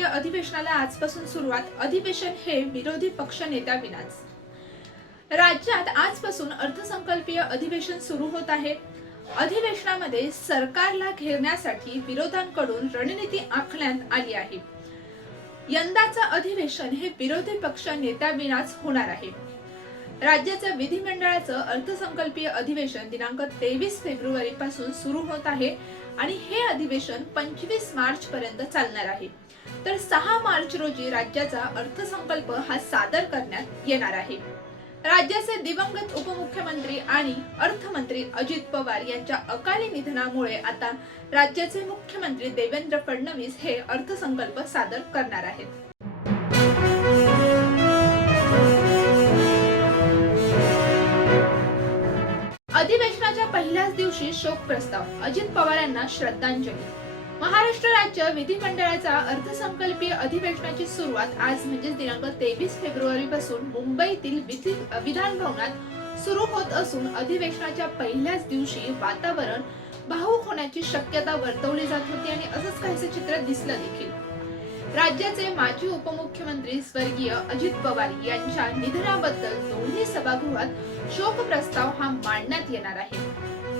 अर्थसंकल्पीय अधिवेशनाला आजपासून सुरुवात. अधिवेशन हे विरोधी पक्ष नेत्याविनाच. राज्यात आजपासून अर्थसंकल्पीय अधिवेशन सुरू होत आहे. अधिवेशनामध्ये सरकारला घेरण्यासाठी विरोधकांकडून रणनीती आखण्यात आली आहे. यंदाचं अधिवेशन हे विरोधी पक्ष नेत्याविनाच होणार आहे. राज्याच्या विधिमंडळाचं अर्थसंकल्पीय अधिवेशन दिनांक 23 फेब्रुवारी पासून सुरू होत आहे आणि हे अधिवेशन 25 मार्च पर्यंत चालणार आहे. तर 6 मार्च रोजी राज्याचा अर्थसंकल्प हा सादर करण्यात येणार आहे. राज्याचे दिवंगत उपमुख्यमंत्री आणि अर्थमंत्री अजित पवार यांच्या अकाली निधनामुळे आता राज्याचे मुख्यमंत्री देवेंद्र फडणवीस हे अर्थसंकल्प सादर करणार आहेत. अधिवेशनाच्या पहिल्याच दिवशी शोक प्रस्ताव. अजित पवार यांना श्रद्धांजली. महाराष्ट्र राज्य विधिमंडळाच्या अर्थसंकल्पीय अधिवेशनाची सुरुवात आज म्हणजे दिनांक 23 फेब्रुवारी पासून मुंबईतील विधान भवनात सुरू होत असून अधिवेशनाच्या पहिल्याच दिवशी वातावरण भावुक होण्याची शक्यता वर्तवली जात होती आणि असंच काहीसे चित्र दिसलं देखील. राज्याचे माजी उपमुख्यमंत्री स्वर्गीय अजित पवार यांच्या निधनाबद्दल दोन्ही सभागृहात शोक प्रस्ताव हा मांडण्यात येणार आहे.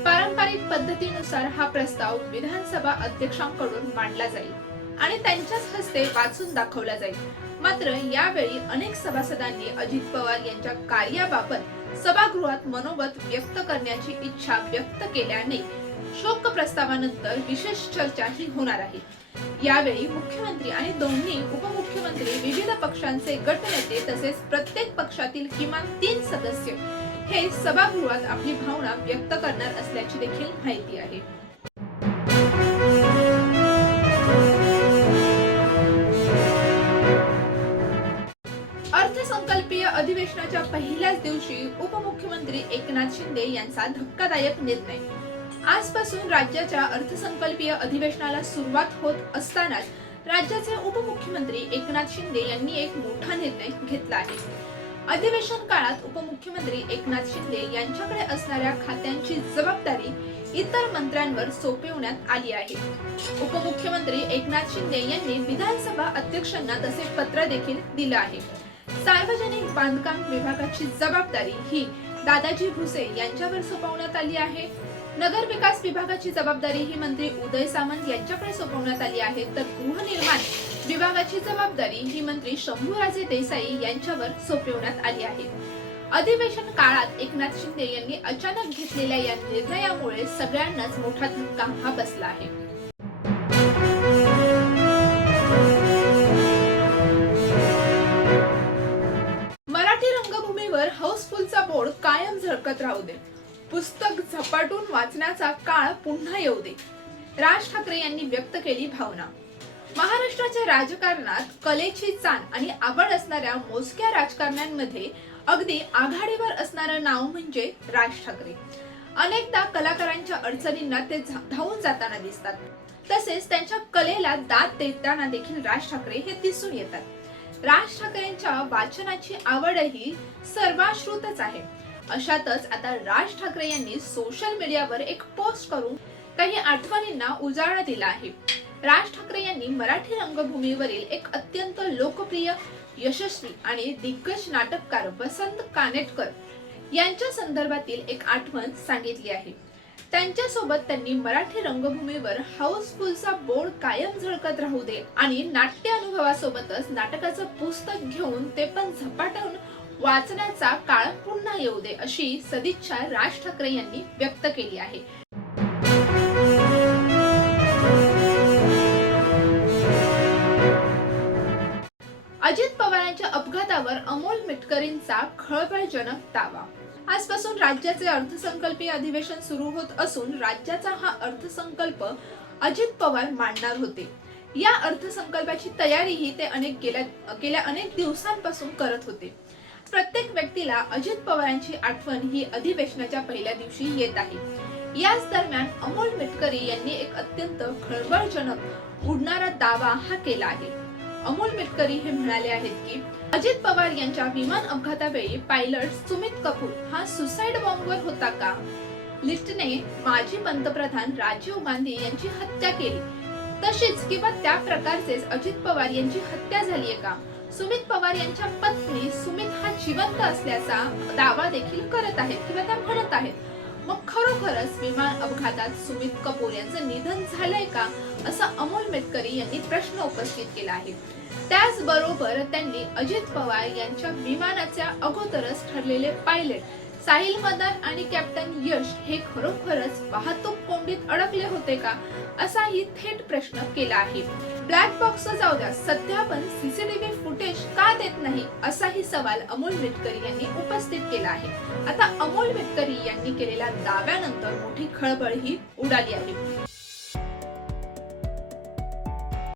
पारंपरिक पद्धतीनुसार हा प्रस्ताव विधानसभा अध्यक्षांकडून मांडला जाईल आणि त्यांच्याच हस्ते वाचून दाखवला जाईल. मात्र यावेळी अनेक सभासदांनी अजित पवार यांच्या कार्याबाबत सभागृहात मनोगत व्यक्त करण्याची इच्छा व्यक्त केल्याने शोक प्रस्तावानंतर विशेष चर्चा ही होणार आहे. यावेळी मुख्यमंत्री आणि दोन्ही उपमुख्यमंत्री, विविध पक्षांचे गटनेते तसेच प्रत्येक पक्षातील किमान 3 सदस्य हे सभागृहात आपली भावना व्यक्त करणार असल्याची देखील माहिती आहे. अर्थसंकल्पीय अधिवेशनाच्या पहिल्याच दिवशी उपमुख्यमंत्री एकनाथ शिंदे यांचा धक्कादायक निर्णय. आजपासून राज्याच्या अर्थसंकल्पीय अधिवेशनाला सुरुवात होत असतानाच राज्याचे उपमुख्यमंत्री एकनाथ शिंदे यांनी एक मोठा निर्णय घेतला आहे. अधिवेशन काळात उपमुख्यमंत्री एकनाथ शिंदे यांच्याकडे असणाऱ्या खात्यांची जबाबदारी इतर मंत्र्यांवर सोपवण्यात आली आहे. उपमुख्यमंत्री एकनाथ शिंदे यांनी विधानसभा अध्यक्षांना तसे पत्र देखील दिलं आहे. सार्वजनिक बांधकाम विभागाची जबाबदारी ही दादाजी भुसे यांच्यावर सोपवण्यात आली आहे. नगर विकास विभागाची जबाबदारी ही मंत्री उदय सामंत यांच्याकडे सोपवण्यात आली आहे. तर गृहनिर्माण विभागाची जबाबदारी ही मंत्री शंभूराजे देसाई यांच्यावर सोपवण्यात आली आहे. अधिवेशन काळात एकनाथ शिंदे यांनी अचानक घेतलेल्या या निर्णयामुळे सगळ्यांनाच मोठा धक्का हा बसला आहे. मराठी रंगभूमीवर हाऊसफुलचा बोर्ड कायम झळकत राहू दे. पुस्तक झपाटून वाचण्याचा काळ पुन्हा येऊ दे. राज ठाकरे यांनी व्यक्त केली भावना. महाराष्ट्राच्या राजकारणात कलेची जाण आणि आवड असणाऱ्या मोजक्या राजकारण्यांमध्ये अगदी आघाडीवर असणारं नाव म्हणजे राज ठाकरे. अनेकदा कलाकारांच्या अडचणींना ते धावून जाताना दिसतात. तसेच त्यांच्या कलेला दाद देताना देखील राज ठाकरे हे दिसून येतात. राज ठाकरेंच्या वाचनाची आवडही सर्वाश्रुतच आहे. अशातच आता राज ठाकरे यांनी सोशल मीडियावर एक पोस्ट करून काही आठवणींना उजाळा दिला आहे. राज ठाकरे यांनी मराठी रंगभूमीवरील एक अत्यंत लोकप्रिय, यशस्वी आणि दिग्गज नाटककार वसंत कानेटकर यांच्या संदर्भातील एक आठवण सांगितली आहे. त्यांच्यासोबत त्यांनी मराठी रंगभूमीवर हाऊसफुलचा बोर्ड कायम झळकत राहू दे आणि नाट्य अनुभवासोबतच नाटकाचं पुस्तक घेऊन ते पण झपाटून वाचण्याचा काळ पुन्हा येऊ दे अशी सदिच्छा राज ठाकरे यांनी व्यक्त केली आहे. अजित पवारांच्या अपघातावर अमोल मिटकरींचा खळबळजनक दावा. आजपासून राज्याचे अर्थसंकल्पीय अधिवेशन सुरू होत असून राज्याचा हा अर्थसंकल्प अजित पवार मांडणार होते. या अर्थसंकल्पाची तयारीही ते गेल्या अनेक दिवसांपासून करत होते. प्रत्येक व्यक्तीला अजित पवारांची आठवण ही अधिवेशनाच्या पहिल्या दिवशी येत आहे. याच दरम्यान अमोल मिटकरी यांनी एक अत्यंत खळबळजनक उडणारा दावा हा केला आहे. अमोल मिटकरी हे म्हणाले आहेत की अजित पवार यांच्या विमान अपघातावेळी पायलट सुमित कपूर हा सुसाइड बॉम्बवर होता का? लिस्टने माजी पंतप्रधान राजीव गांधी यांची हत्या केली तशीच किंवा त्या प्रकारचेच अजित पवार यांची हत्या झालीये का? सुमित पवार यांच्या पत्नी सुमित हा जिवंत असल्याचा दावा देखील करत आहेत किंवा त्या म्हणत आहेत. मग खरोखरच विमान अपघातात सुमित कपूर यांचं निधन झालंय का, असं अमोल मेटकरी यांनी प्रश्न उपस्थित केला आहे. त्याचबरोबर त्यांनी अजित पवार यांच्या विमानाच्या अगोदरच ठरलेले पायलट साहिल मदान आणि कॅप्टन यश हे खरोखरच वाहतूक कोंडीत अडकले होते का, असाही थेट प्रश्न केला आहे. ब्लॅक बॉक्स जाऊ द्या, सध्या पण सीसीटीव्ही फुटेज का देत नाही, असाही सवाल अमोल मेटकरी यांनी उपस्थित केला आहे. आता अमोल मेटकरी यांनी केलेल्या दाव्यानंतर मोठी खळबळ ही उडाली आहे.